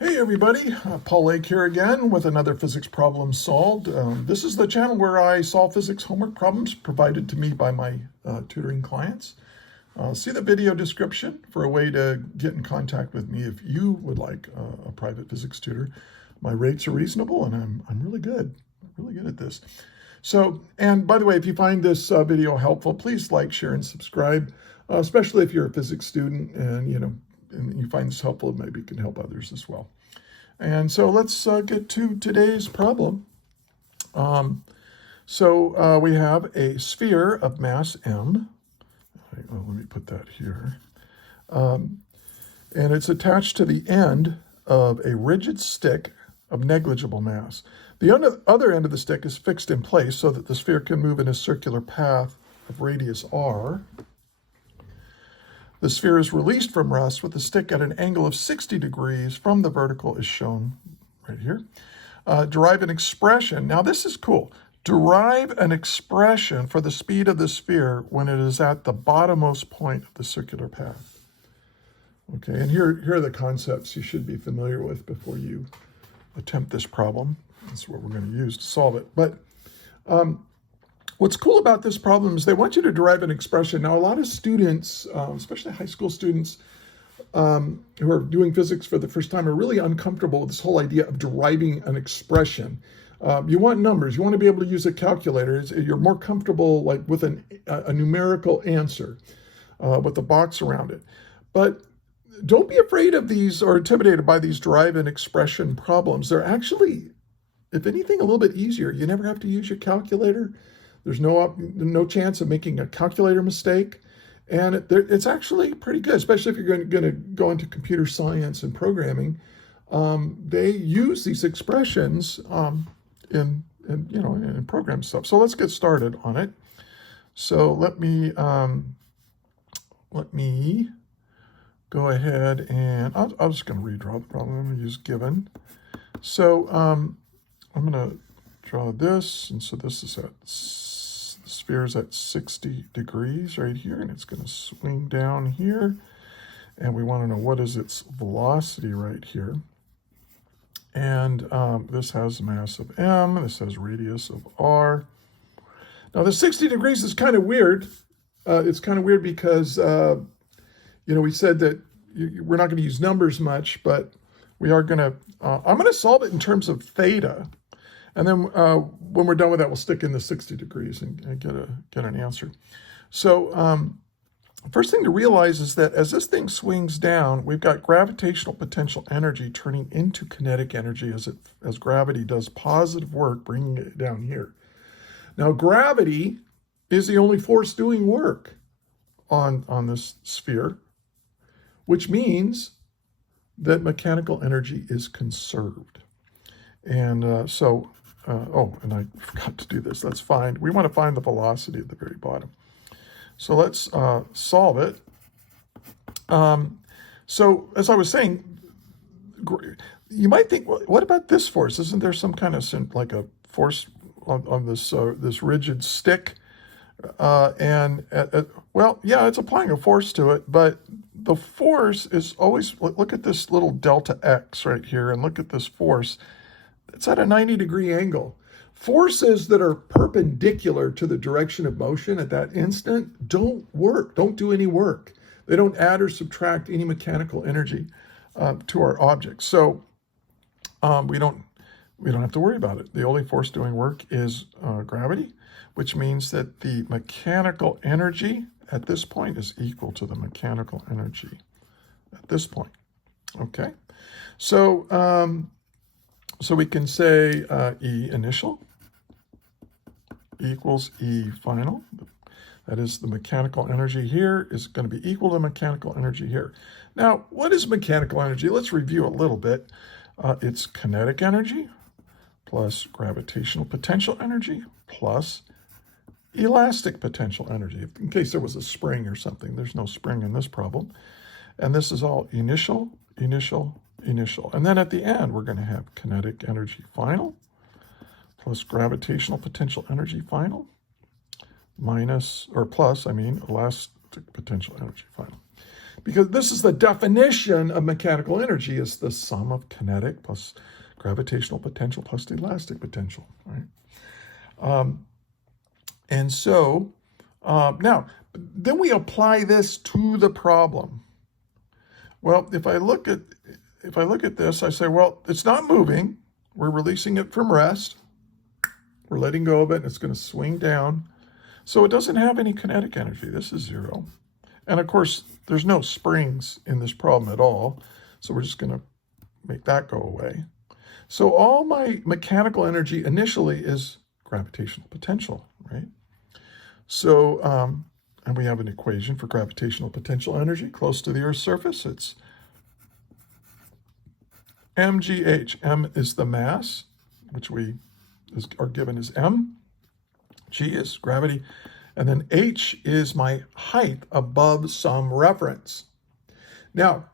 Hey everybody, Paul Lake here again with another physics problem solved. This is the channel where I solve physics homework problems provided to me by my tutoring clients. See the video description for a way to get in contact with me if you would like a private physics tutor. My rates are reasonable and I'm really good at this. So, and by the way, if you find this video helpful, please like, share, and subscribe, especially if you're a physics student and you find this helpful, maybe it can help others as well. And so let's get to today's problem. We have a sphere of mass m. Let me put that here. And it's attached to the end of a rigid stick of negligible mass. The other end of the stick is fixed in place so that the sphere can move in a circular path of radius r. The sphere is released from rest with the stick at an angle of 60 degrees from the vertical as shown right here. Derive an expression. Now this is cool. Derive an expression for the speed of the sphere when it is at the bottommost point of the circular path. Okay, and here are the concepts you should be familiar with before you attempt this problem. That's what we're going to use to solve it. But what's cool about this problem is they want you to derive an expression. Now, a lot of students, especially high school students who are doing physics for the first time, are really uncomfortable with this whole idea of deriving an expression. You want numbers. You want to be able to use a calculator. You're more comfortable like with a numerical answer with a box around it. But don't be afraid of these or intimidated by these derive an expression problems. They're actually, if anything, a little bit easier. You never have to use your calculator. There's no chance of making a calculator mistake. And it's actually pretty good, especially if you're going to go into computer science and programming. They use these expressions in program stuff. So let's get started on it. So let me go ahead and I'm just going to redraw the problem. I'm going to use given. So I'm going to draw this, and so this is the sphere is at 60 degrees right here, and it's going to swing down here, and we want to know what is its velocity right here. And this has mass of m, this has radius of r. Now the 60 degrees is kind of weird. It's kind of weird because we said that we're not going to use numbers much, but we are going to, I'm going to solve it in terms of theta. And then when we're done with that, we'll stick in the 60 degrees and get an answer. So first thing to realize is that as this thing swings down, we've got gravitational potential energy turning into kinetic energy as gravity does positive work, bringing it down here. Now, gravity is the only force doing work on this sphere, which means that mechanical energy is conserved. And and I forgot to do this. Let's we want to find the velocity at the very bottom. So let's solve it. So as I was saying, you might think, well, what about this force? Isn't there some kind of like a force on this rigid stick? Well, yeah, it's applying a force to it, but the force is always, look at this little delta x right here, and look at this force. It's at a 90-degree angle. Forces that are perpendicular to the direction of motion at that instant don't do any work. They don't add or subtract any mechanical energy to our object. So we don't have to worry about it. The only force doing work is gravity, which means that the mechanical energy at this point is equal to the mechanical energy at this point. Okay, so we can say E initial equals E final. That is, the mechanical energy here is going to be equal to mechanical energy here. Now, what is mechanical energy? Let's review a little bit. It's kinetic energy plus gravitational potential energy plus elastic potential energy. In case there was a spring or something, there's no spring in this problem. And this is all initial. And then at the end, we're going to have kinetic energy final plus gravitational potential energy final plus elastic potential energy final. because this is the definition of mechanical energy, is the sum of kinetic plus gravitational potential plus the elastic potential, right? And so now, then we apply this to the problem. Well, if I look at this, I say, well, it's not moving. We're releasing it from rest. We're letting go of it, and it's going to swing down. So it doesn't have any kinetic energy. This is zero. And of course, there's no springs in this problem at all. So we're just going to make that go away. So all my mechanical energy initially is gravitational potential, right? So, and we have an equation for gravitational potential energy close to the Earth's surface. It's mgh. M is the mass, which we are given as m. G is gravity. And then h is my height above some reference. Now,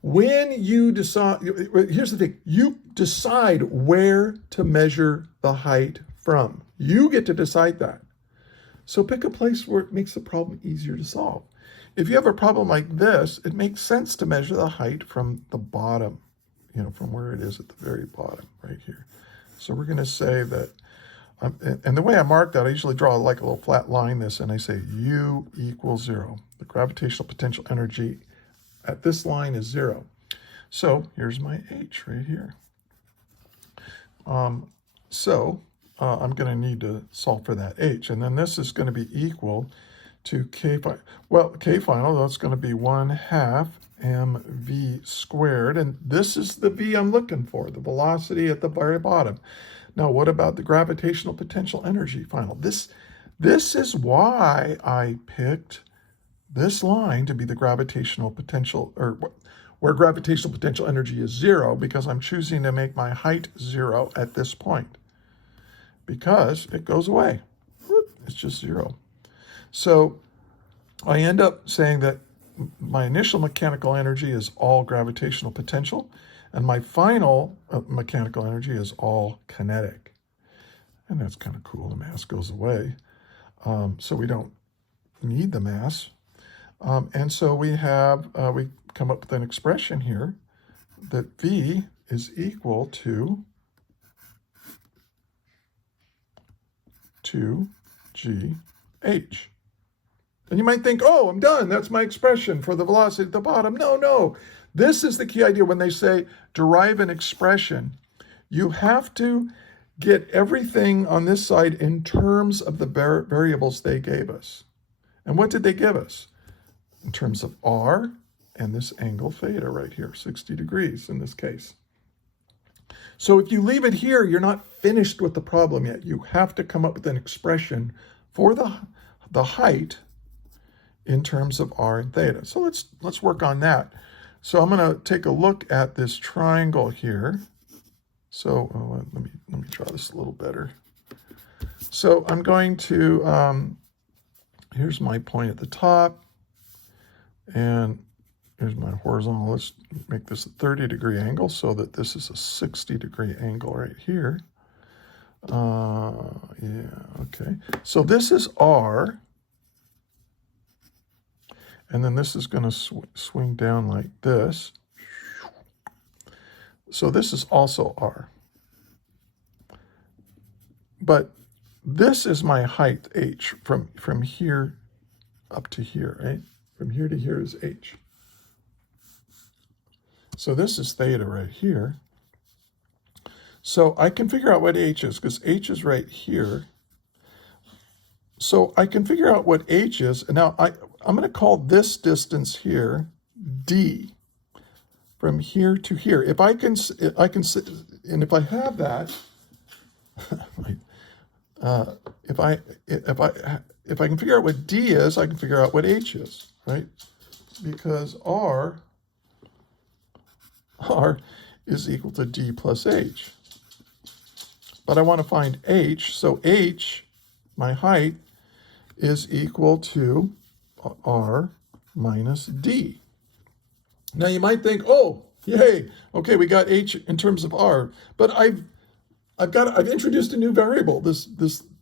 when you decide, here's the thing, you decide where to measure the height from. You get to decide that. So pick a place where it makes the problem easier to solve. If you have a problem like this, it makes sense to measure the height from the bottom, from where it is at the very bottom, right here. So we're going to say that, and the way I mark that, I usually draw like a little flat line this, and I say U equals 0. The gravitational potential energy at this line is 0. So here's my H right here. I'm going to need to solve for that H. And then this is going to be equal to K final. Well, K final, that's going to be 1/2 mv squared. And this is the V I'm looking for, the velocity at the very bottom. Now, what about the gravitational potential energy final? This is why I picked this line to be the gravitational potential, or where gravitational potential energy is 0, because I'm choosing to make my height 0 at this point, because it goes away. It's just 0. So I end up saying that my initial mechanical energy is all gravitational potential, and my final mechanical energy is all kinetic. And that's kind of cool. The mass goes away. So we don't need the mass. And so we come up with an expression here that V is equal to 2gh. And you might think, oh, I'm done. That's my expression for the velocity at the bottom. No. This is the key idea when they say derive an expression. You have to get everything on this side in terms of the variables they gave us. And what did they give us? In terms of r and this angle theta right here, 60 degrees in this case. So if you leave it here, you're not finished with the problem yet. You have to come up with an expression for the height in terms of r and theta. So let's work on that. So I'm going to take a look at this triangle here. So let me draw this a little better. So I'm going to, here's my point at the top, and here's my horizontal. Let's make this a 30-degree angle so that this is a 60-degree angle right here. Yeah, okay. So this is R, and then this is going to swing down like this. So this is also R. But this is my height, H, from here up to here, right? From here to here is H. So this is theta right here. So I can figure out what H is, because H is right here. So I can figure out what H is, and now I'm going to call this distance here D, from here to here. If I can, and if I have that, if I can figure out what D is, I can figure out what H is, right? Because R is equal to D plus H. But I want to find H, so H, my height, is equal to R minus D. Now you might think, oh, yay, okay, we got H in terms of R, but I've introduced a new variable, this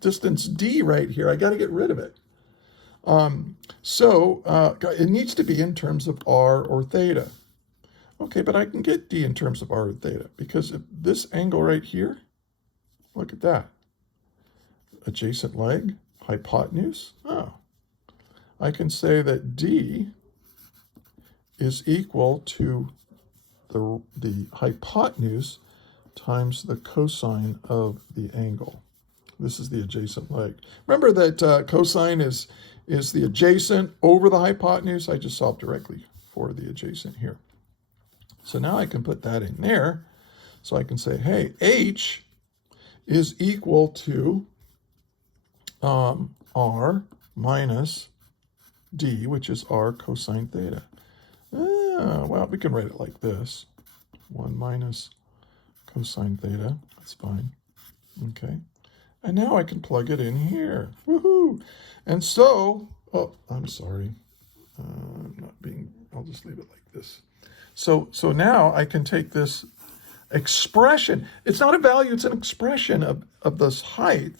distance D right here. I got to get rid of it. It needs to be in terms of r or theta. Okay, but I can get d in terms of r or theta because if this angle right here, look at that. Adjacent leg, hypotenuse. Oh, I can say that d is equal to the hypotenuse times the cosine of the angle. This is the adjacent leg. Remember that cosine is the adjacent over the hypotenuse. I just solved directly for the adjacent here. So now I can put that in there. So I can say, hey, h is equal to r minus d, which is r cosine theta. Well, we can write it like this. 1 minus cosine theta. That's fine. Okay. And now I can plug it in here. Woohoo! And so, oh, I'm sorry. I'll just leave it like this. So now I can take this expression. It's not a value, it's an expression of this height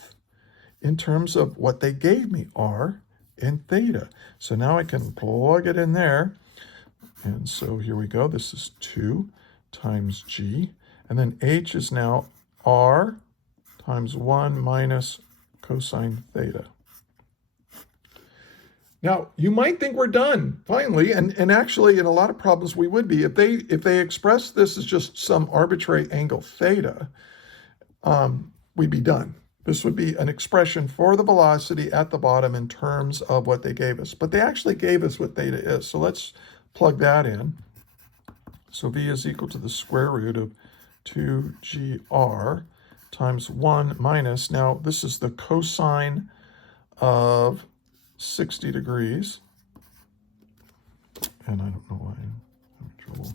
in terms of what they gave me, r and theta. So now I can plug it in there. And so here we go. This is 2 times g. And then h is now r times 1 minus cosine theta. Now, you might think we're done, finally, and actually in a lot of problems we would be. If they express this as just some arbitrary angle theta, we'd be done. This would be an expression for the velocity at the bottom in terms of what they gave us. But they actually gave us what theta is. So let's plug that in. So v is equal to the square root of 2gr times 1 minus, now this is the cosine of 60 degrees. And I don't know why I'm having trouble.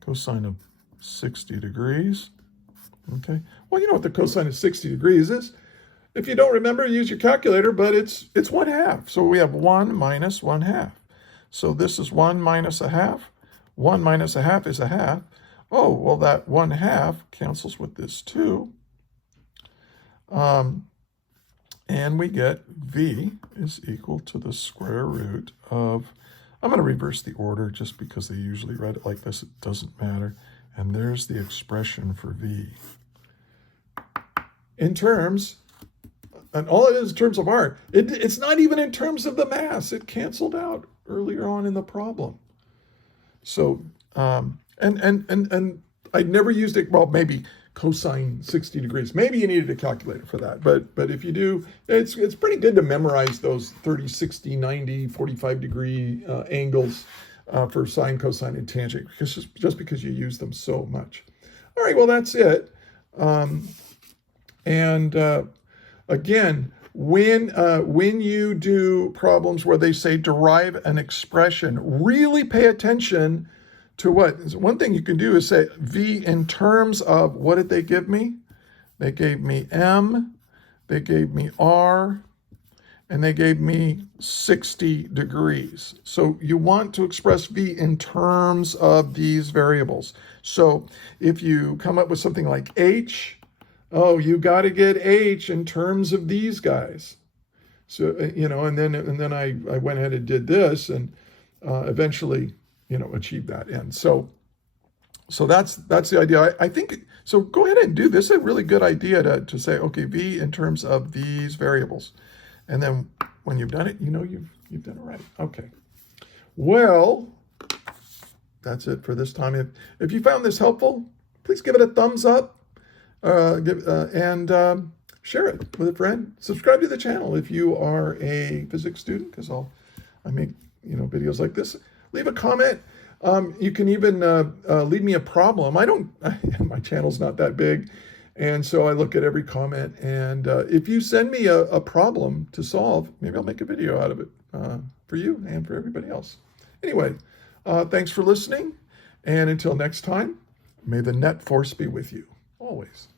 Cosine of 60 degrees. Okay. Well, you know what the cosine of 60 degrees is. If you don't remember, use your calculator, but it's 1/2. So we have 1 minus 1/2. So this is 1 minus 1/2. 1 minus 1/2 is 1/2. Oh, well, that 1/2 cancels with this 2. And we get v is equal to the square root of, I'm going to reverse the order just because they usually write it like this. It doesn't matter. And there's the expression for v. In terms, and all it is in terms of r, it's not even in terms of the mass. It canceled out earlier on in the problem. So, and I'd never used it, well, maybe cosine 60 degrees. Maybe you needed a calculator for that. But if you do, it's pretty good to memorize those 30, 60, 90, 45 degree angles for sine, cosine, and tangent, just because you use them so much. All right, well, that's it. Again, when you do problems where they say derive an expression, really pay attention to what? One thing you can do is say v in terms of, what did they give me? They gave me m, they gave me r, and they gave me 60 degrees. So you want to express v in terms of these variables. So if you come up with something like h, oh, you got to get h in terms of these guys. So, and then I went ahead and did this and eventually, achieved that end. So that's the idea. I think, so go ahead and do this. It's a really good idea to say, okay, v in terms of these variables. And then when you've done it, you've done it right. Okay. Well, that's it for this time. If you found this helpful, please give it a thumbs up. And share it with a friend. Subscribe to the channel if you are a physics student, because I make videos like this. Leave a comment. You can even leave me a problem. My channel's not that big, and so I look at every comment. And if you send me a problem to solve, maybe I'll make a video out of it for you and for everybody else. Anyway, thanks for listening, and until next time, may the net force be with you always.